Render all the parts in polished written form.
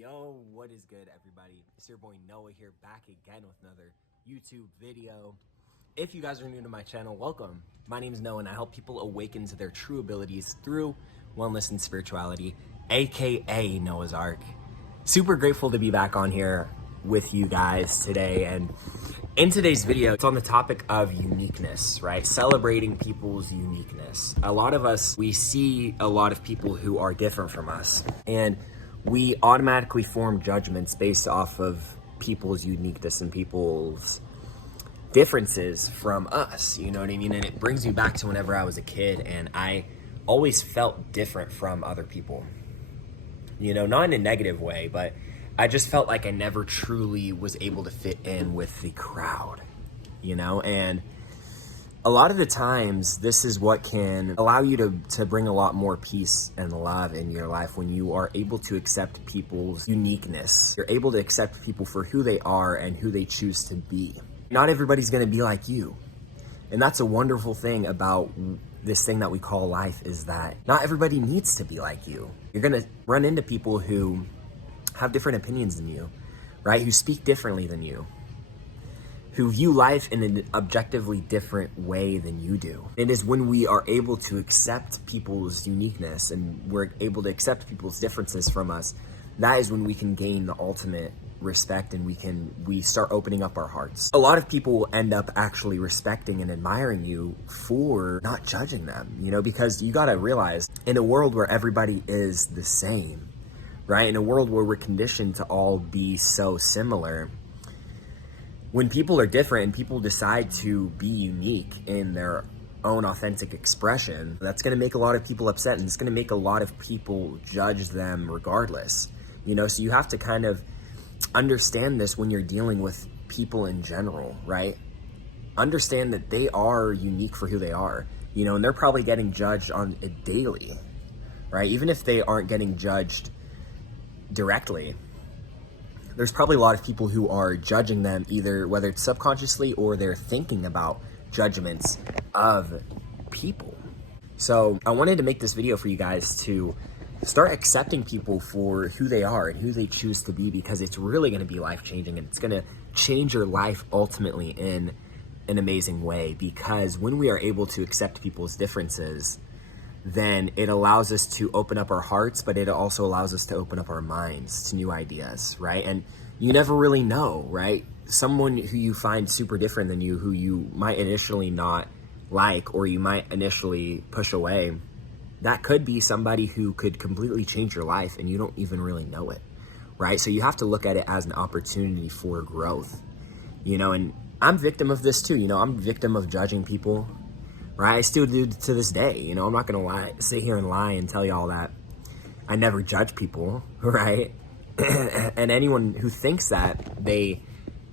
Yo, what is good, everybody? It's your boy Noah here, back again with another YouTube video. If you guys are new to my channel, welcome. My name is Noah, and I help people awaken to their true abilities through wellness and spirituality, aka Noah's Ark. Super grateful to be back on here with you guys today, and in today's video, it's on the topic of uniqueness, right? Celebrating people's uniqueness. A lot of us, we see a lot of people who are different from us, and we automatically form judgments based off of people's uniqueness and people's differences from us, you know what I mean? And it brings me back to whenever I was a kid, and I always felt different from other people. You know, not in a negative way, but I just felt like I never truly was able to fit in with the crowd, you know? And a lot of the times, this is what can allow you to bring a lot more peace and love in your life when you are able to accept people's uniqueness. You're able to accept people for who they are and who they choose to be. Not everybody's gonna be like you. And that's a wonderful thing about this thing that we call life, is that not everybody needs to be like you. You're gonna run into people who have different opinions than you, right? Who speak differently than you, who view life in an objectively different way than you do. It is when we are able to accept people's uniqueness and we're able to accept people's differences from us, that is when we can gain the ultimate respect, and we start opening up our hearts. A lot of people will end up actually respecting and admiring you for not judging them, you know, because you gotta realize, in a world where everybody is the same, right? In a world where we're conditioned to all be so similar, when people are different and people decide to be unique in their own authentic expression, that's gonna make a lot of people upset, and it's gonna make a lot of people judge them regardless. You know, so you have to kind of understand this when you're dealing with people in general, right? Understand that they are unique for who they are, you know, and they're probably getting judged on it daily, right? Even if they aren't getting judged directly, there's probably a lot of people who are judging them, either whether it's subconsciously or they're thinking about judgments of people. So I wanted to make this video for you guys to start accepting people for who they are and who they choose to be, because it's really going to be life-changing, and it's going to change your life ultimately in an amazing way. Because when we are able to accept people's differences, then it allows us to open up our hearts, but it also allows us to open up our minds to new ideas, right? And you never really know, right? Someone who you find super different than you, who you might initially not like, or you might initially push away, that could be somebody who could completely change your life and you don't even really know it, right? So you have to look at it as an opportunity for growth, you know? And I'm victim of this too, you know? I'm victim of judging people, right? I still do to this day, you know? I'm not gonna sit here and lie and tell y'all that I never judge people, right? And anyone who thinks that they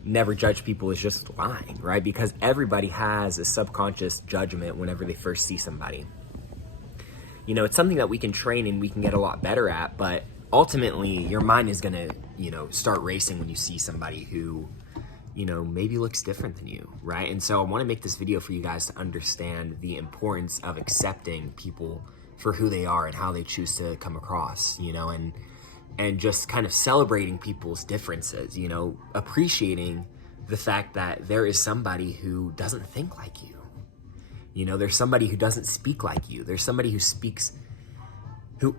never judge people is just lying, right? Because everybody has a subconscious judgment whenever they first see somebody. You know, it's something that we can train and we can get a lot better at, but ultimately your mind is gonna, you know, start racing when you see somebody who, you know, maybe looks different than you, right? And so I wanna make this video for you guys to understand the importance of accepting people for who they are and how they choose to come across, you know, and just kind of celebrating people's differences, you know, appreciating the fact that there is somebody who doesn't think like you. You know, there's somebody who doesn't speak like you. There's somebody who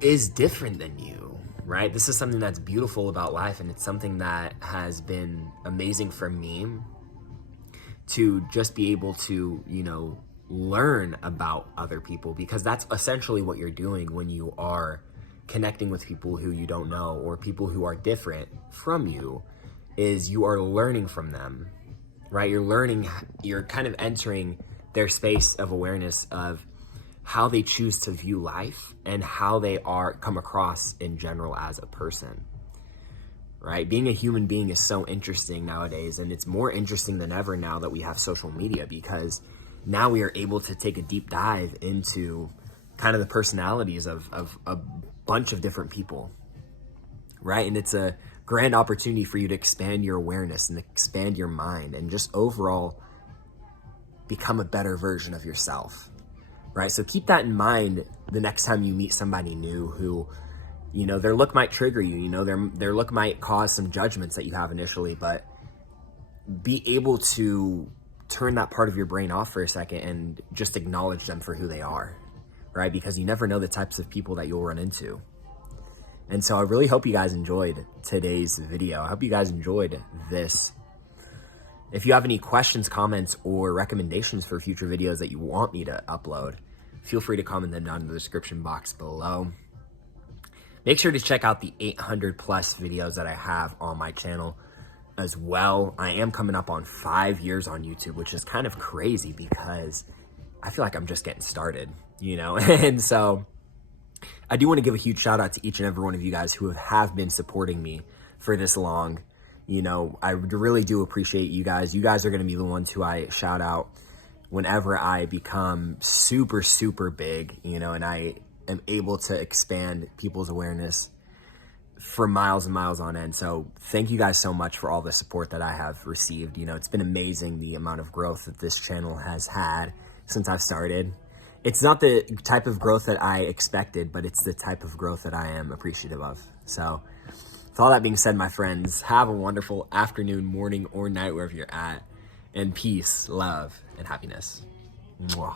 is different than you, right? This is something that's beautiful about life, and it's something that has been amazing for me to just be able to, you know, learn about other people, because that's essentially what you're doing when you are connecting with people who you don't know, or people who are different from you, is you are learning from them, right? You're kind of entering their space of awareness of how they choose to view life and how they come across in general as a person, right? Being a human being is so interesting nowadays, and it's more interesting than ever now that we have social media, because now we are able to take a deep dive into kind of the personalities of a bunch of different people, right? And it's a grand opportunity for you to expand your awareness and expand your mind and just overall become a better version of yourself, right? So keep that in mind the next time you meet somebody new who You know, their look might trigger you, you know, their look might cause some judgments that you have initially, but be able to turn that part of your brain off for a second and just acknowledge them for who they are, right? Because you never know the types of people that you'll run into. And so I really hope you guys enjoyed today's video. I hope you guys enjoyed this. If you have any questions, comments, or recommendations for future videos that you want me to upload, feel free to comment them down in the description box below. Make sure to check out the 800 plus videos that I have on my channel as well. I am coming up on 5 years on YouTube, which is kind of crazy because I feel like I'm just getting started, you know? And so I do want to give a huge shout out to each and every one of you guys who have been supporting me for this long. You know, I really do appreciate you guys. You guys are going to be the ones who I shout out whenever I become super, super big, you know, and I am able to expand people's awareness for miles and miles on end. So thank you guys so much for all the support that I have received. You know, it's been amazing the amount of growth that this channel has had since I've started. It's not the type of growth that I expected, but it's the type of growth that I am appreciative of. So with all that being said, my friends, have a wonderful afternoon, morning, or night, wherever you're at. And peace, love, and happiness. Mwah.